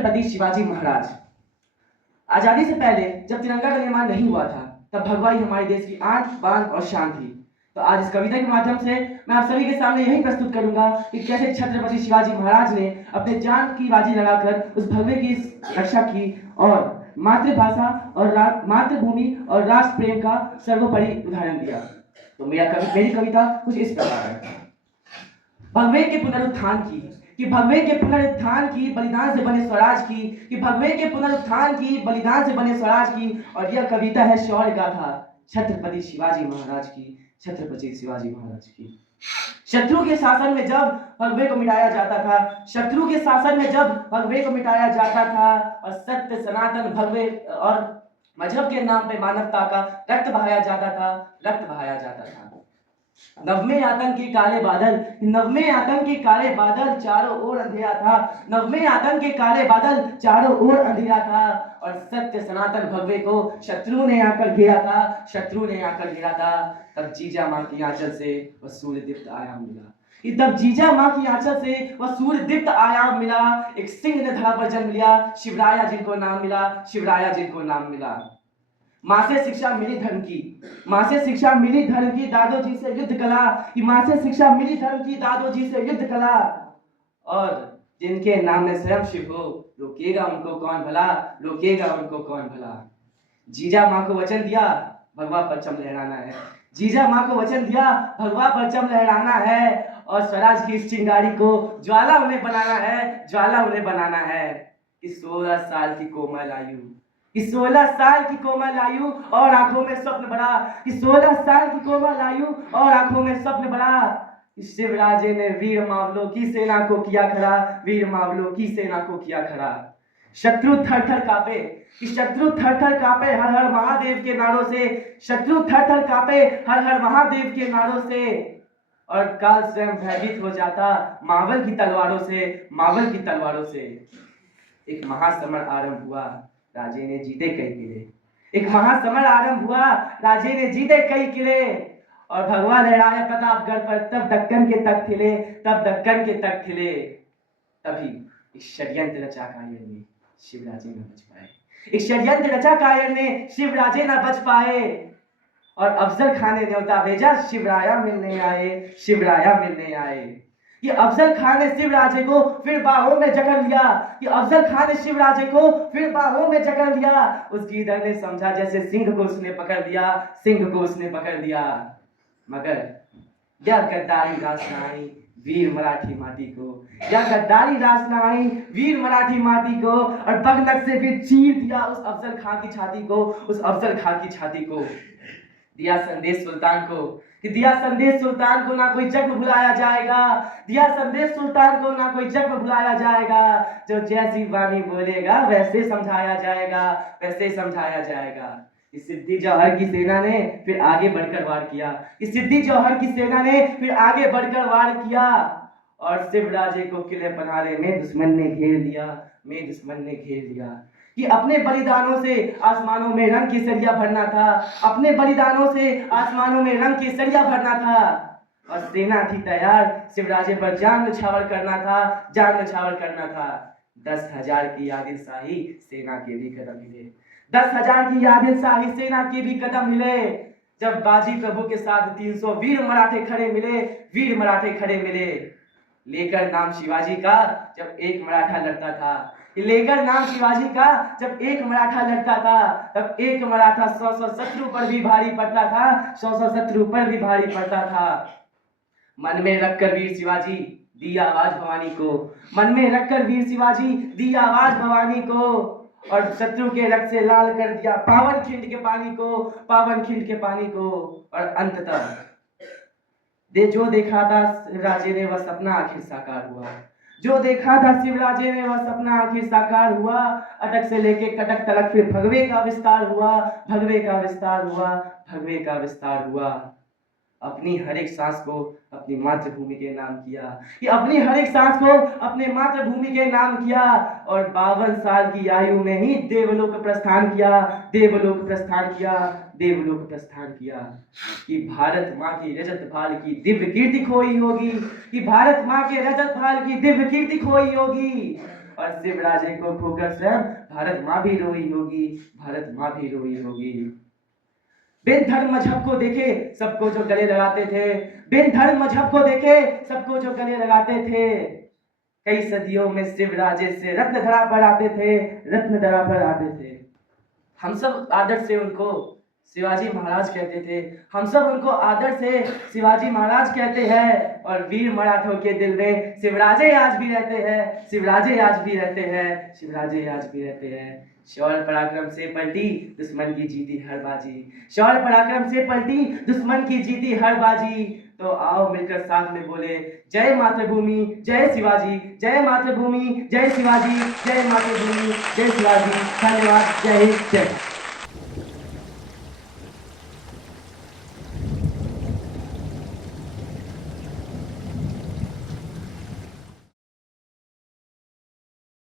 छत्रपति शिवाजी महाराज। आजादी से पहले जब तिरंगा का निर्माण नहीं हुआ था, तब भगवा ही हमारे देश की आन बान और शान थी। तो आज इस कविता के माध्यम से मैं आप सभी के सामने यही प्रस्तुत करूंगा कि कैसे छत्रपति शिवाजी महाराज ने अपने जान की बाजी लगाकर उस भगवे की रक्षा की और मातृभाषा और मातृभूमि और राष्ट्र प्रेम का सर्वोपरि उदाहरण दिया। तो मेरी कविता कुछ इस प्रकार है। भगवे के पुनरुत्थान की, कि भगवे के पुनरुत्थान की, बलिदान से बने स्वराज की, कि भगवे के पुनरुत्थान की, बलिदान से बने स्वराज की। और यह कविता है शौर्य गाथा छत्रपति शिवाजी महाराज की, छत्रपति शिवाजी महाराज की। शत्रु के शासन में जब भगवे को मिटाया जाता था, शत्रु के शासन में जब भगवे को मिटाया जाता था और सत्य सनातन भगवे और मजहब के नाम पे मानवता का रक्त बहाया जाता था, रक्त बहाया जाता था। नवमे आतंक के काले बादल, नवमे आतंक के काले बादल चारों ओर अंधेरा था, नवमे आतंक के काले बादल चारों ओर अंधेरा था। और सत्य सनातन भगवे को शत्रु ने आकर घेरा था, शत्रु ने आकर घेरा था। तब जीजा माँ की आंचल से वह सूर्य दीप्त आयाम मिला, तब जीजा माँ की आंचल से वह सूर्य दीप्त आयाम मिला। एक सिंह ने धरा पर जन्म लिया, शिवराया जिनको नाम मिला, शिवराया जिनको नाम मिला। माँ से शिक्षा मिली धर्म की, माँ से शिक्षा मिली धर्म की, दादो जी से युद्ध कला, कि माँ से शिक्षा मिली धर्म की, दादो जी से युद्ध कला। और जिनके नाम में स्वयं शिव हो, रोकेगा उनको कौन भला, रोकेगा उनको कौन भला। जीजा माँ को वचन दिया, भगवा परचम लहराना है, जीजा माँ को वचन दिया, भगवा परचम लहराना है। और स्वराज की इस चिंगारी को ज्वाला उन्हें बनाना है, ज्वाला उन्हें बनाना है। कि 16 साल की कोमल आयु, कि 16 साल की कोमल आयु और आंखों में स्वप्न बड़ा, कि 16 साल की कोमल आयु और आंखों में स्वप्न बड़ा। शिवराजे ने वीर मावलों की सेना को किया खड़ा, वीर मावलों की सेना को किया खड़ा। शत्रु थर थर कांपे, कि शत्रु थर थर कांपे हर हर महादेव के नारों से, शत्रु थर थर कांपे हर हर महादेव के नारों से। और काल स्वयं भयभीत हो जाता मावल की तलवारों से, मावल की तलवारों से। एक महासमर आरंभ हुआ, राजे ने जीते कई किले, एक महासमर आरंभ हुआ, राजे ने जीते कई किले। और भगवा लहराया प्रतापगढ़ पर, तब दक्कन के तख्त हिले, तब दक्कन के तख्त हिले। तभी इस षड्यंत्र रचा कायर ने शिवराजे न बच पाए, एक षड्यंत्र रचा कायर ने शिवराजे न बच पाए। और अफजल खान ने न्योता भेजा, शिवराया मिलने आए, शिवराया मिलने आए। कि अफजल खान ने शिवराजे को फिर बाहों में जकड़ लिया, कि अफजल खान ने शिवराजे को फिर बाहों में जकड़ लिया। उस गीदड़ ने समझा जैसे सिंह को उसने पकड़ लिया, सिंह को उसने पकड़ लिया। मगर यह गद्दारी रास न आई वीर मराठी माटी को, यह गद्दारी रास न आई वीर मराठी माटी को। और बगनक से फिर चीर दिया उस अफजल खान की छाती को, उस अफजल खान की छाती को। दिया संदेश सुल्तान को, कि दिया संदेश सुल्तान को, ना कोई जख्म भुलाया जाएगा, दिया संदेश सुल्तान को, ना कोई जख्म भुलाया जाएगा। जो जैसी वाणी बोलेगा वैसे समझाया जाएगा, वैसे समझाया जाएगा। इस सिद्धि जौहर की सेना ने फिर आगे बढ़कर वार किया, इस सिद्धि जौहर की सेना ने फिर आगे बढ़कर वार किया। और शिवराजे को किले पनारे में दुश्मन ने घेर लिया, में दुश्मन ने घेर लिया। कि अपने बलिदानों से आसमानों में रंग केसरिया भरना था, अपने बलिदानों से आसमानों में रंग केसरिया भरना था। और सेना थी तैयार, शिवराजे पर जान न्यौछावर करना था, जान न्यौछावर करना था। 10,000 की आदिल शाही सेना के भी कदम हिले, 10,000 की आदिल शाही सेना के भी कदम हिले। जब बाजी प्रभु के साथ 300 वीर मराठे खड़े मिले, वीर मराठे खड़े मिले। लेकर नाम शिवाजी का जब एक मराठा लड़ता था, लेकर नाम शिवाजी का जब एक मराठा लड़ता था, तब एक मराठा 100 शत्रु पर भी भारी पड़ता था, 100 शत्रु पर भी भारी पड़ता था। मन में रखकर वीर शिवाजी दी आवाज भवानी को, मन में रखकर वीर शिवाजी दी आवाज भवानी को। और शत्रु के रक्त से लाल कर दिया पावन खिंड के पानी को, पावन खिंड के पानी को। और अंततः जो देखा था शिवराजे ने वह सपना आखिर साकार हुआ, जो देखा था शिवराजे ने वह सपना आखिर साकार हुआ। अटक से लेके कटक तलक फिर भगवे का विस्तार हुआ, भगवे का विस्तार हुआ, भगवे का विस्तार हुआ। अपनी हर एक सांस को अपनी मातृभूमि के नाम किया, कि अपनी हर एक सांस को अपने मातृभूमि के नाम किया। और 52 साल की आयु में ही देवलोक प्रस्थान किया, देवलोक प्रस्थान किया, देवलोक प्रस्थान किया। कि भारत माँ की रजत भाल की दिव्य कीर्ति खोई होगी, कि भारत माँ के रजत भाल की दिव्य कीर्ति खोई होगी। और शिवराजे को खोकर स्वयं भारत माँ भी रोई होगी, भारत माँ भी रोई होगी। बिन धर्म मजहब को देखे सबको जो गले लगाते थे, बिन धर्म मजहब को देखे सबको जो गले लगाते थे, कई सदियों में शिवराजे से रत्नधरा पर आते थे, रत्नधरा पर आते थे। हम सब आदर से उनको शिवाजी महाराज कहते थे, हम सब उनको आदर से शिवाजी महाराज कहते हैं। और वीर मराठों के दिल में शिवराजे आज भी रहते हैं, शिवराजे आज भी रहते हैं, शिवराजे आज भी रहते हैं। शौर्य पराक्रम से पलटी दुश्मन की जीती हर बाजी, शौर्य पराक्रम से पलटी दुश्मन की जीती हर बाजी। तो आओ मिलकर साथ में बोले, जय मातृभूमि जय शिवाजी, जय मातृभूमि जय शिवाजी, जय मातृभूमि जय शिवाजी। धन्यवाद, जय हिंद, जय।